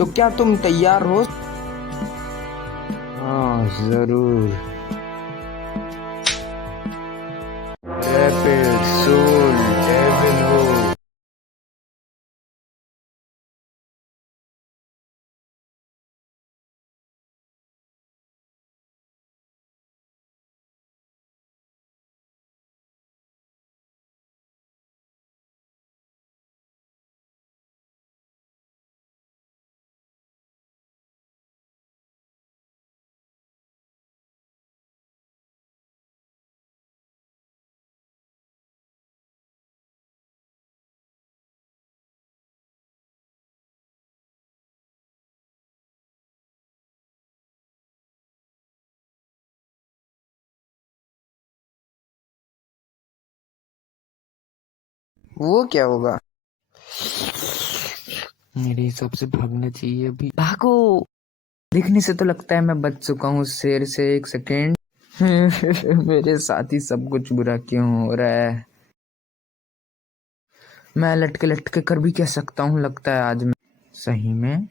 तो क्या तुम तैयार हो? हाँ जरूर। रैपिड सोल डेविल हो। वो क्या होगा? मेरे हिसाब से भागना चाहिए अभी। भागो। दिखने से तो लगता है मैं बच चुका हूँ शेर से। एक सेकेंड। मेरे साथ ही सब कुछ बुरा क्यों हो रहा है? मैं लटके लटके कर भी कह सकता हूँ, लगता है आज मैं सही में।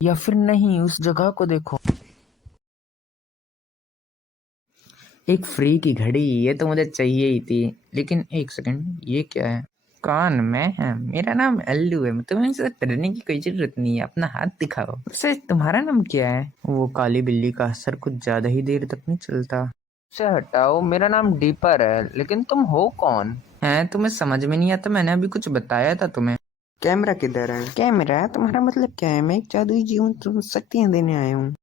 या फिर नहीं, उस जगह को देखो। एक फ्री की घड़ी, ये तो मुझे चाहिए ही थी। लेकिन एक सेकंड, ये क्या है? कौन? मैं मेरा नाम अल्लू है। तुम्हें से डरने की कोई जरूरत नहीं है, अपना हाथ दिखाओ। वैसे तुम्हारा नाम क्या है? वो काली बिल्ली का असर कुछ ज्यादा ही देर तक नहीं चलता। उसे हटाओ। मेरा नाम डीपर है। लेकिन तुम हो कौन? है तुम्हें समझ में नहीं आता? मैंने अभी कुछ बताया था तुम्हें। कैमरा किधर है? कैमरा? तुम्हारा मतलब क्या है? मैं एक जादुई जीवन तुम शक्तियां देने आया हूँ।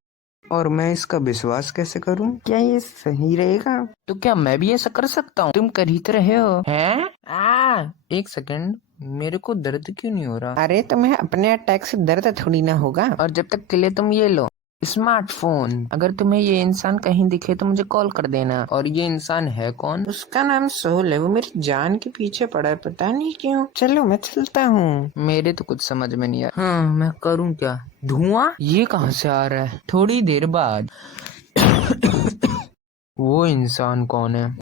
और मैं इसका विश्वास कैसे करूं? क्या ये सही रहेगा? तो क्या मैं भी ऐसा कर सकता हूँ? तुम कर ही तो रहे हो। हैं? एक सेकंड, मेरे को दर्द क्यों नहीं हो रहा? अरे तुम्हें अपने अटैक से दर्द थोड़ी ना होगा। और जब तक के लिए तुम ये लो स्मार्टफोन। अगर तुम्हें ये इंसान कहीं दिखे तो मुझे कॉल कर देना। और ये इंसान है कौन? उसका नाम सोल है। वो मेरी जान के पीछे पड़ा है, पता नहीं क्यों। चलो मैं चलता हूँ। मेरे तो कुछ समझ में नहीं आ। हाँ, मैं करूँ क्या? धुआं ये कहाँ से आ रहा है? थोड़ी देर बाद। वो इंसान कौन है?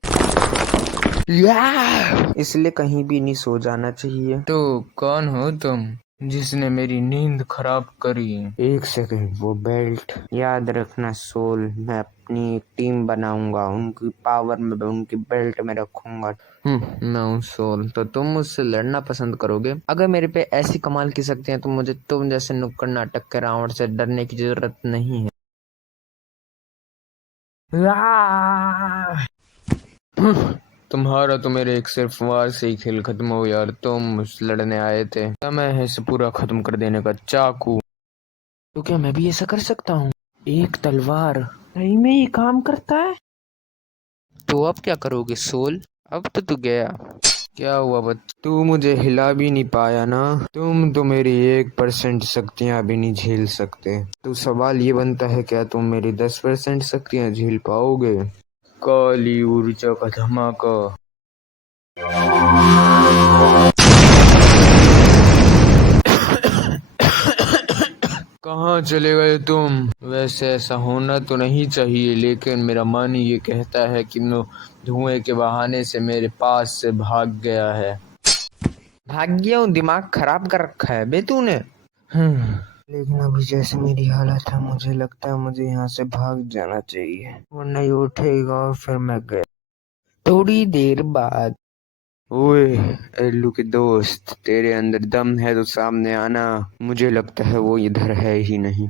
इसलिए कहीं भी नहीं सो जाना चाहिए। तो कौन हो तुम जिसने मेरी नींद खराब करी? एक सेकंड, वो बेल्ट याद रखना सोल। मैं अपनी टीम बनाऊंगा, उनकी पावर में उनकी बेल्ट में रखूंगा। मैं हूँ सोल। तो तुम मुझसे लड़ना पसंद करोगे? अगर मेरे पे ऐसी कमाल की शक्तियां तो मुझे तुम जैसे नुक्कड़ नाटक के रावण से डरने की जरूरत नहीं है। तुम्हारा तो मेरे एक सिर्फ वार से ही खेल खत्म हो यार। तुम मुझसे लड़ने आए थे, समय है इसे पूरा खत्म कर देने का। चाकू। तो क्या मैं भी ऐसा कर सकता हूँ? एक तलवार सही में ये काम करता है? तो अब क्या करोगे सोल? अब तो तू गया। क्या हुआ बच्चा? तू मुझे हिला भी नहीं पाया ना। तुम तो मेरी 1% शक्तियाँ भी नहीं झेल सकते। तो सवाल ये बनता है, क्या तुम मेरी 10% शक्तियाँ झेल पाओगे? काली ऊर्जा का धमाका। कहाँ चले गए तुम? वैसे ऐसा होना तो नहीं चाहिए, लेकिन मेरा मन ये कहता है कि नो धुएं के बहाने से मेरे पास से भाग गया है। भाग गया हूँ? दिमाग खराब कर रखा है बे तूने। लेकिन अभी जैसे मेरी हालत है, मुझे लगता है मुझे यहाँ से भाग जाना चाहिए, वरना ये उठेगा और फिर मैं गया। थोड़ी देर बाद। ओए एल्लू के दोस्त, तेरे अंदर दम है तो सामने आना। मुझे लगता है वो इधर है ही नहीं।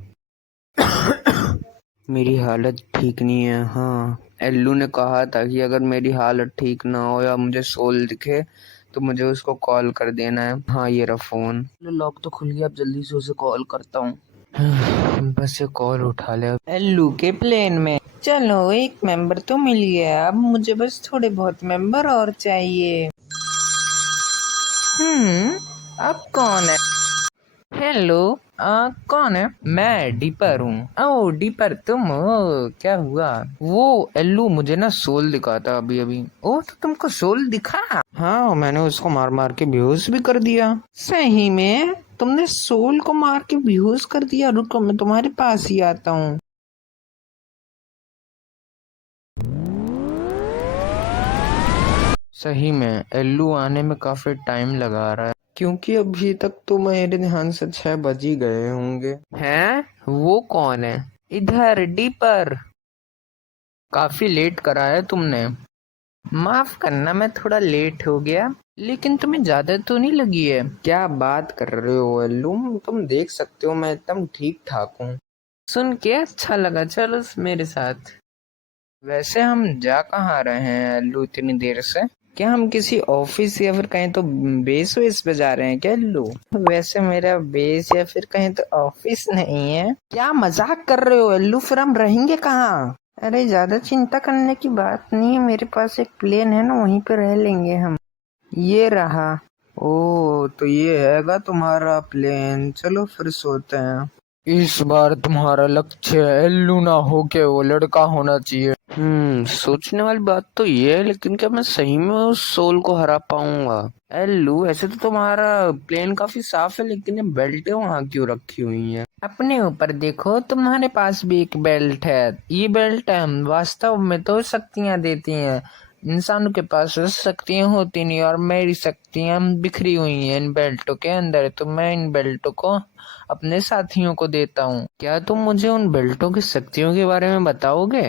मेरी हालत ठीक नहीं है। हाँ, एल्लू ने कहा था कि अगर मेरी हालत ठीक ना हो या मुझे सोल दिखे तो मुझे उसको कॉल कर देना है। हाँ, ये रहा फोन। लॉक तो खुल गया, अब जल्दी से उसे कॉल करता हूँ। बस ये कॉल उठा ले एल्लू के प्लेन में। चलो, एक मेंबर तो मिल गया, अब मुझे बस थोड़े बहुत मेंबर और चाहिए। अब कौन है? हेलो, कौन है? मैं डीपर हूँ। ओह डीपर, तुम हो? क्या हुआ? वो एल्लू मुझे ना सोल दिखा था अभी अभी। ओह, तो तुमको सोल दिखा? हाँ, मैंने उसको मार मार के बेहोश भी कर दिया। सही में? तुमने सोल को मार के बेहोश कर दिया? रुको, मैं तुम्हारे पास ही आता हूँ। सही में एल्लू आने में काफी टाइम लगा रहा है। क्योंकि अभी तक तो मेरे ध्यान से 6 बज ही गए होंगे। हैं? वो कौन है? इधर डीपर। काफी लेट करा है तुमने। माफ करना, मैं थोड़ा लेट हो गया, लेकिन तुम्हें ज्यादा तो नहीं लगी है? क्या बात कर रहे हो अल्लू, तुम देख सकते हो मैं एकदम ठीक ठाक हूँ। सुन के अच्छा लगा, चलो मेरे साथ। वैसे हम जा कहाँ रहे हैं अल्लू इतनी देर से? क्या हम किसी ऑफिस या फिर कहीं तो बेस वेस पे जा रहे हैं क्या अल्लू? वैसे मेरा बेस या फिर कहीं तो ऑफिस नहीं है। क्या मजाक कर रहे हो अल्लू, फिर हम रहेंगे कहाँ? अरे ज्यादा चिंता करने की बात नहीं है, मेरे पास एक प्लेन है ना, वहीं पे रह लेंगे हम। ये रहा। ओ तो ये हैगा तुम्हारा प्लेन, चलो फिर सोते हैं। इस बार तुम्हारा लक्ष्य एल्लू ना हो के वो लड़का होना चाहिए। सोचने वाली बात तो ये है, लेकिन क्या मैं सही में उस सोल को हरा पाऊंगा? एल्लू, ऐसे तो तुम्हारा प्लेन काफी साफ है, लेकिन ये बेल्टें वहाँ क्यों रखी हुई हैं? अपने ऊपर देखो, तुम्हारे पास भी एक बेल्ट है। ये बेल्ट वास्तव में तो शक्तियाँ देती हैं। इंसानों के पास शक्तियाँ होती नहीं, और मेरी शक्तियाँ बिखरी हुई हैं इन बेल्टों के अंदर, तो मैं इन बेल्टों को अपने साथियों को देता हूँ। क्या तुम मुझे उन बेल्टों की शक्तियों के बारे में बताओगे?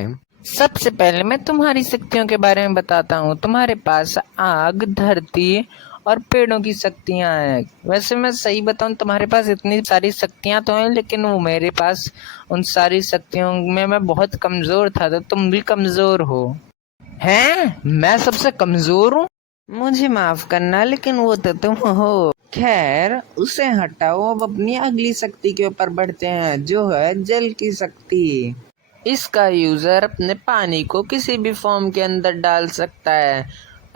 सबसे पहले मैं तुम्हारी शक्तियों के बारे में बताता हूँ। तुम्हारे पास आग, धरती और पेड़ों की शक्तियाँ हैं। वैसे मैं सही बताऊँ, तुम्हारे पास इतनी सारी शक्तियाँ तो हैं, लेकिन वो मेरे पास उन सारी शक्तियों में मैं बहुत कमजोर था, तो तुम भी कमजोर हो। हैं? मैं सबसे कमजोर हूँ? मुझे माफ करना, लेकिन वो तो तुम हो। खैर उसे हटाओ, अब अपनी अगली शक्ति के ऊपर बढ़ते हैं, जो है जल की शक्ति। इसका यूजर अपने पानी को किसी भी फॉर्म के अंदर डाल सकता है।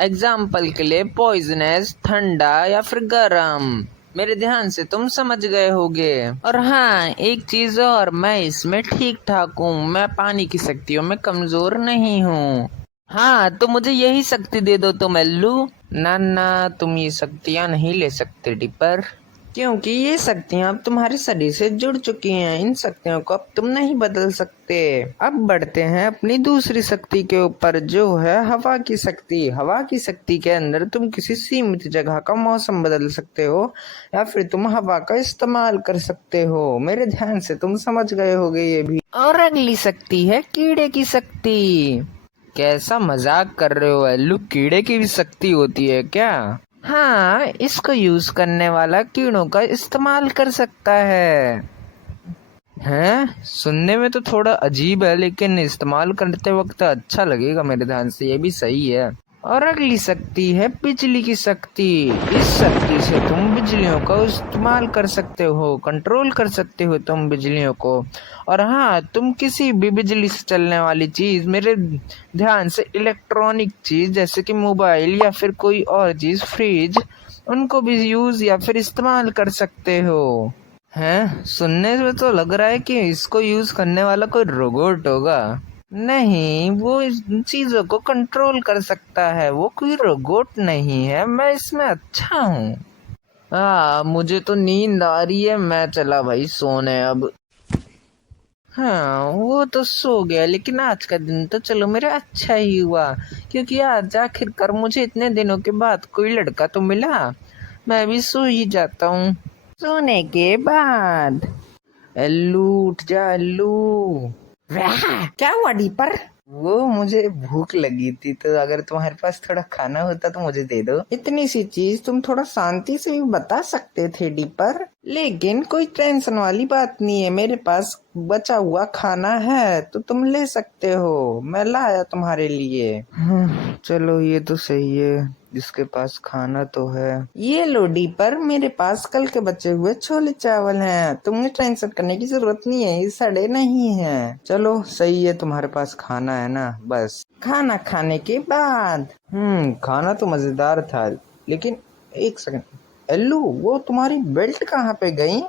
एग्जाम्पल के लिए पॉइजनस, ठंडा या फिर गर्म। मेरे ध्यान से तुम समझ गए होगे। और हाँ, एक चीज और, मैं इसमें ठीक ठाक हूँ। मैं पानी की शक्तियों में कमजोर नहीं हूँ। हाँ, तो मुझे यही शक्ति दे दो तुम एल्लू। ना ना, तुम ये शक्तियाँ नहीं ले सकते डिपर, क्योंकि ये शक्तियां अब तुम्हारे शरीर से जुड़ चुकी हैं। इन शक्तियों को अब तुम नहीं बदल सकते। अब बढ़ते हैं अपनी दूसरी शक्ति के ऊपर, जो है हवा की शक्ति। हवा की शक्ति के अंदर तुम किसी सीमित जगह का मौसम बदल सकते हो, या फिर तुम हवा का इस्तेमाल कर सकते हो। मेरे ध्यान से तुम समझ गए होगे ये भी। और अगली शक्ति है कीड़े की शक्ति। कैसा मजाक कर रहे हो एल्लू, कीड़े की भी शक्ति होती है क्या? हाँ, इसको यूज करने वाला कीड़ों का इस्तेमाल कर सकता है। हैं? सुनने में तो थोड़ा अजीब है, लेकिन इस्तेमाल करते वक्त अच्छा लगेगा मेरे ध्यान से, ये भी सही है। और अगली शक्ति है बिजली की शक्ति। इस शक्ति से तुम बिजलियों का इस्तेमाल कर सकते हो, कंट्रोल कर सकते हो तुम बिजलियों को। और हाँ, तुम किसी भी बिजली से चलने वाली चीज, मेरे ध्यान से इलेक्ट्रॉनिक चीज जैसे कि मोबाइल या फिर कोई और चीज, फ्रिज, उनको भी यूज या फिर इस्तेमाल कर सकते हो। हैं? सुनने में तो लग रहा है कि इसको यूज करने वाला कोई रोबोट होगा। नहीं, वो इस चीजों को कंट्रोल कर सकता है, वो कोई रोबोट नहीं है। मैं इसमें अच्छा हूँ। मुझे तो नींद आ रही है, मैं चला भाई सोने अब। हाँ, वो तो सो गया, लेकिन आज का दिन तो चलो मेरा अच्छा ही हुआ, क्योंकि आज आखिरकार मुझे इतने दिनों के बाद कोई लड़का तो मिला। मैं भी सो ही जाता हूँ। सोने के बाद एल्लू उठ जा एल्लू। वाह, क्या हुआ डीपर? वो मुझे भूख लगी थी, तो अगर तुम्हारे पास थोड़ा खाना होता तो मुझे दे दो। इतनी सी चीज तुम थोड़ा शांति से भी बता सकते थे डीपर, लेकिन कोई टेंशन वाली बात नहीं है। मेरे पास बचा हुआ खाना है, तो तुम ले सकते हो, मैं लाया तुम्हारे लिए। चलो ये तो सही है, जिसके पास खाना तो है। ये लो डीपर, मेरे पास कल के बचे हुए छोले चावल हैं, तुम्हें टेंशन करने की जरूरत नहीं है, ये सड़े नहीं हैं। चलो सही है, तुम्हारे पास खाना है ना। बस खाना खाने के बाद खाना तो मजेदार था, लेकिन एक सेकंड एल्लू, वो तुम्हारी बेल्ट कहाँ पे गई?